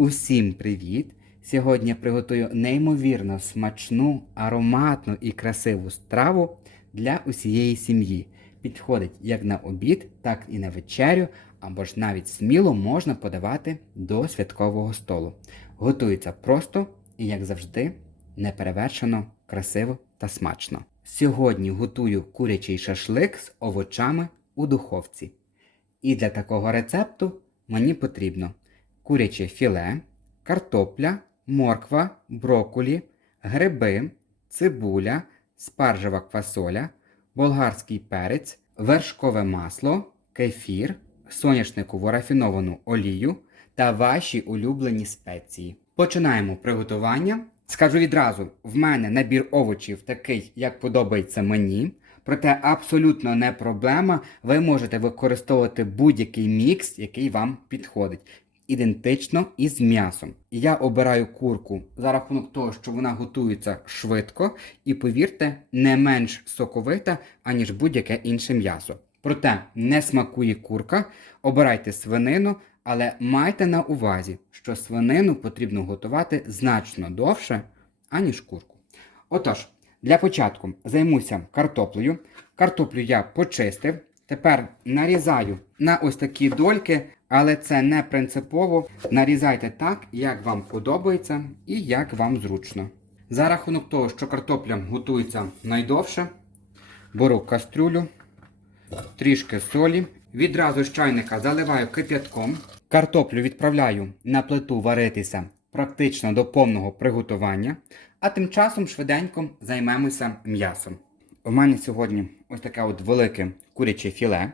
Усім привіт! Сьогодні я приготую неймовірно смачну, ароматну і красиву страву для усієї сім'ї. Підходить як на обід, так і на вечерю, або ж навіть сміло можна подавати до святкового столу. Готується просто і, як завжди, неперевершено, красиво та смачно. Сьогодні готую курячий шашлик з овочами у духовці. І для такого рецепту мені потрібно куряче філе, картопля, морква, брокколі, гриби, цибуля, спаржева квасоля, болгарський перець, вершкове масло, кефір, соняшникову рафіновану олію та ваші улюблені спеції. Починаємо приготування. Скажу відразу, в мене набір овочів такий, як подобається мені. Проте абсолютно не проблема. Ви можете використовувати будь-який мікс, який вам підходить. Ідентично із м'ясом. Я обираю курку за рахунок того, що вона готується швидко, і повірте, не менш соковита, аніж будь-яке інше м'ясо. Проте не смакує курка, обирайте свинину, але майте на увазі, що свинину потрібно готувати значно довше, аніж курку. Отож, для початку займуся картоплею. Картоплю я почистив. Тепер нарізаю на ось такі дольки, але це не принципово. Нарізайте так, як вам подобається і як вам зручно. За рахунок того, що картопля готується найдовше, беру кастрюлю, трішки солі. Відразу з чайника заливаю кип'ятком. Картоплю відправляю на плиту варитися практично до повного приготування, а тим часом швиденько займемося м'ясом. У мене сьогодні ось таке от велике куряче філе.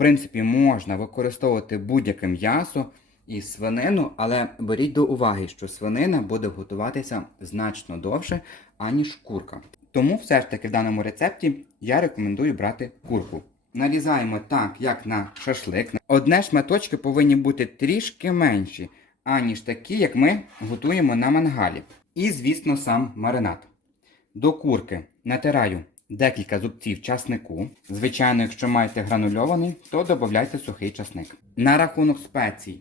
Принципі, можна використовувати будь-яке м'ясо і свинину, але беріть до уваги, що свинина буде готуватися значно довше, аніж курка. Тому все ж таки в даному рецепті я рекомендую брати курку. Нарізаємо так, як на шашлик. Одне шматочки повинні бути трішки менші, аніж такі, як ми готуємо на мангалі. І, звісно, сам маринад. До курки натираю декілька зубців часнику. Звичайно, якщо маєте гранульований, то додайте сухий часник. На рахунок спецій.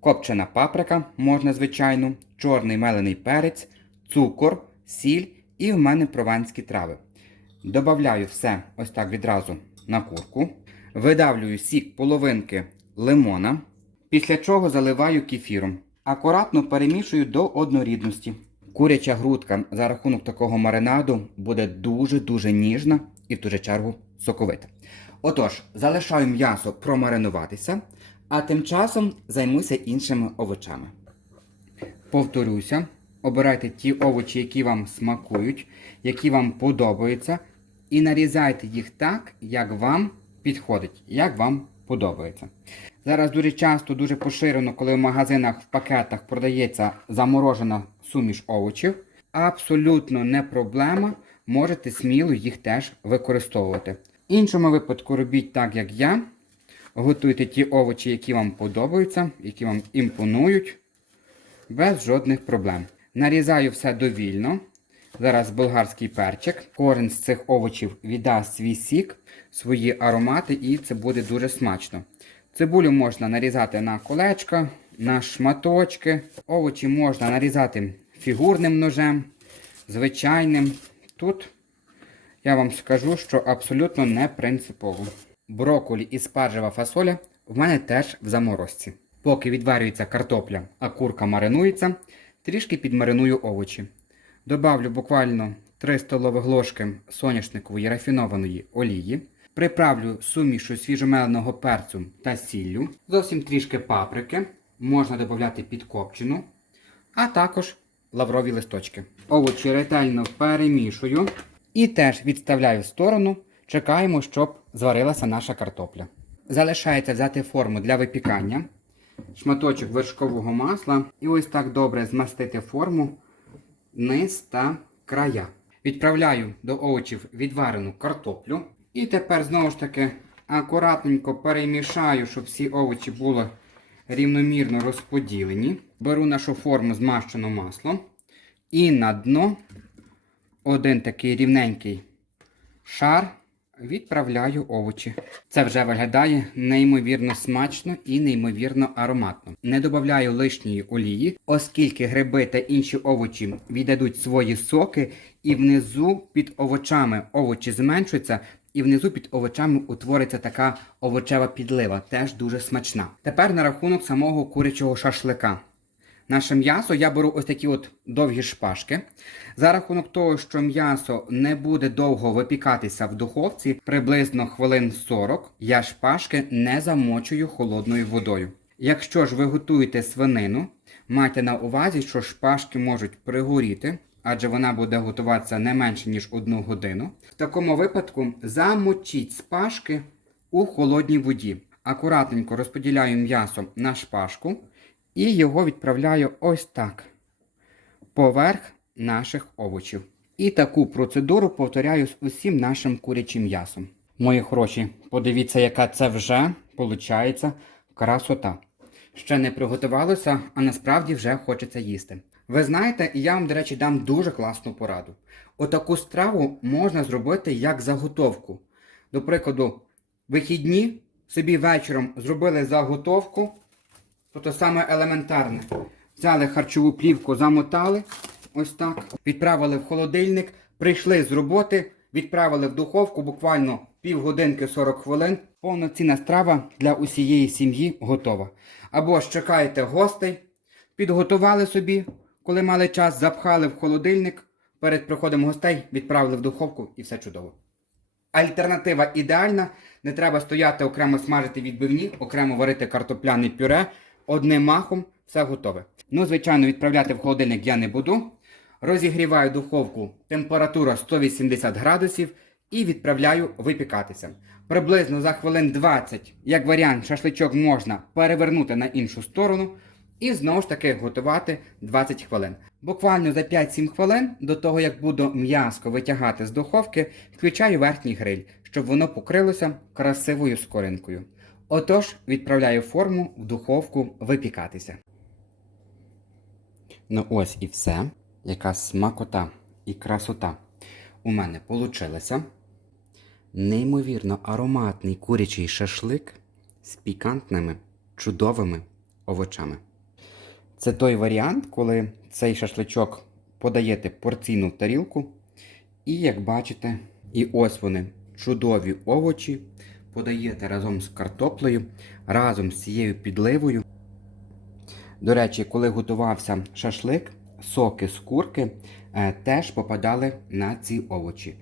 Копчена паприка, можна звичайну, чорний мелений перець, цукор, сіль і в мене прованські трави. Добавляю все ось так відразу на курку. Видавлюю сік половинки лимона, після чого заливаю кефіром. Акуратно перемішую до однорідності. Куряча грудка за рахунок такого маринаду буде дуже-дуже ніжна і в ту же чергу соковита. Отож, залишаю м'ясо промаринуватися, а тим часом займуся іншими овочами. Повторюся, обирайте ті овочі, які вам смакують, які вам подобаються, і нарізайте їх так, як вам підходить, як вам подобається. Зараз дуже часто, дуже поширено, коли в магазинах в пакетах продається заморожена суміш овочів. Абсолютно не проблема, можете сміло їх теж використовувати. В іншому випадку робіть так, як я. Готуйте ті овочі, які вам подобаються, які вам імпонують, без жодних проблем. Нарізаю все довільно. Зараз болгарський перчик. Кожен з цих овочів віддасть свій сік, свої аромати, і це буде дуже смачно. Цибулю можна нарізати на колечка, на шматочки. Овочі можна нарізати фігурним ножем, звичайним. Тут я вам скажу, що абсолютно не принципово. Брокколі і спаржева фасоля в мене теж в заморозці. Поки відварюється картопля, а курка маринується, трішки підмариную овочі. Добавлю буквально 3 столових ложки соняшникової рафінованої олії. Приправлю сумішу свіжомеленого перцю та сіллю. Зовсім трішки паприки. Можна додати підкопчену. А також лаврові листочки. Овочі ретельно перемішую. І теж відставляю в сторону. Чекаємо, щоб зварилася наша картопля. Залишається взяти форму для випікання. Шматочок вершкового масла. І ось так добре змастити форму низ та края. Відправляю до овочів відварену картоплю. І тепер знову ж таки акуратненько перемішаю, щоб всі овочі були рівномірно розподілені. Беру нашу форму змащену маслом. І на дно один такий рівненький шар відправляю овочі. Це вже виглядає неймовірно смачно і неймовірно ароматно. Не додаю лишньої олії, оскільки гриби та інші овочі віддадуть свої соки, і внизу під овочами овочі зменшуються. І внизу під овочами утвориться така овочева підлива, теж дуже смачна. Тепер на рахунок самого курячого шашлика. Наше м'ясо я беру ось такі от довгі шпажки. За рахунок того, що м'ясо не буде довго випікатися в духовці, приблизно хвилин 40, я шпажки не замочую холодною водою. Якщо ж ви готуєте свинину, майте на увазі, що шпажки можуть пригоріти, адже вона буде готуватися не менше ніж одну годину. В такому випадку замочіть шпажки у холодній воді. Акуратненько розподіляю м'ясо на шпажку і його відправляю ось так поверх наших овочів. І таку процедуру повторяю з усім нашим курячим м'ясом. Мої хороші, подивіться, яка це вже виходить красота. Ще не приготувалося, а насправді вже хочеться їсти. Ви знаєте, я вам, до речі, дам дуже класну пораду. Отаку страву можна зробити як заготовку. До прикладу, вихідні собі вечором зробили заготовку, тобто саме елементарне. Взяли харчову плівку, замотали, ось так, відправили в холодильник, прийшли з роботи, відправили в духовку буквально півгодинки 40 хвилин. Повноцінна страва для усієї сім'ї готова. Або ж чекаєте гостей, підготували собі, коли мали час, запхали в холодильник, перед приходом гостей відправили в духовку і все чудово. Альтернатива ідеальна. Не треба стояти окремо смажити відбивні, окремо варити картопляне пюре. Одним махом все готове. Ну, звичайно, відправляти в холодильник я не буду. Розігріваю духовку температура 180 градусів і відправляю випікатися. Приблизно за хвилин 20, як варіант, шашличок можна перевернути на іншу сторону і знову ж таки готувати 20 хвилин. Буквально за 5-7 хвилин до того, як буду м'яско витягати з духовки, включаю верхній гриль, щоб воно покрилося красивою скоринкою. Отож, відправляю форму в духовку випікатися. Ну ось і все. Яка смакота і красота у мене получилася. Неймовірно ароматний курячий шашлик з пікантними, чудовими овочами. Це той варіант, коли цей шашличок подаєте порційну тарілку. І як бачите, і ось вони чудові овочі подаєте разом з картоплею, разом з цією підливою. До речі, коли готувався шашлик, соки з курки е, теж попадали на ці овочі.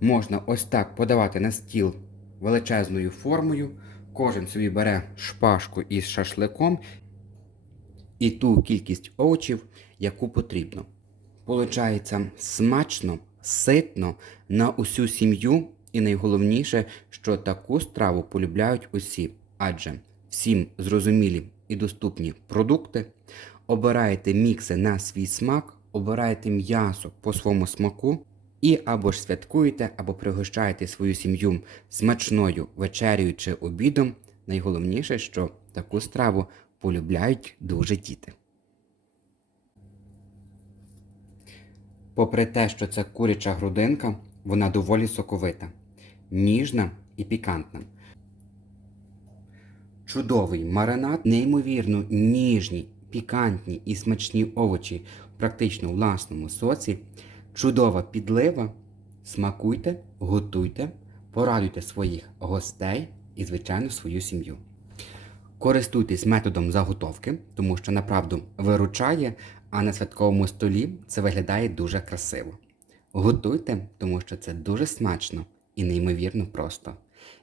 Можна ось так подавати на стіл величезною формою. Кожен собі бере шпажку із шашликом і ту кількість овочів, яку потрібно. Получається смачно, ситно на усю сім'ю, і найголовніше, що таку страву полюбляють усі, адже всім зрозумілі і доступні продукти. Обираєте мікси на свій смак, обираєте м'ясо по своєму смаку. І або ж святкуєте, або пригощаєте свою сім'ю смачною вечерею чи обідом. Найголовніше, що таку страву полюбляють дуже діти. Попри те, що це куряча грудинка, вона доволі соковита, ніжна і пікантна. Чудовий маринад, неймовірно ніжні, пікантні і смачні овочі практично у власному соці. Чудова підлива. Смакуйте, готуйте, порадуйте своїх гостей і, звичайно, свою сім'ю. Користуйтесь методом заготовки, тому що направду виручає, а на святковому столі це виглядає дуже красиво. Готуйте, тому що це дуже смачно і неймовірно просто.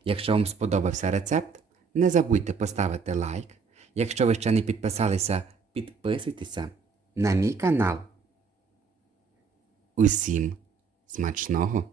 Якщо вам сподобався рецепт, не забудьте поставити лайк. Якщо ви ще не підписалися, підписуйтеся на мій канал. Усім смачного!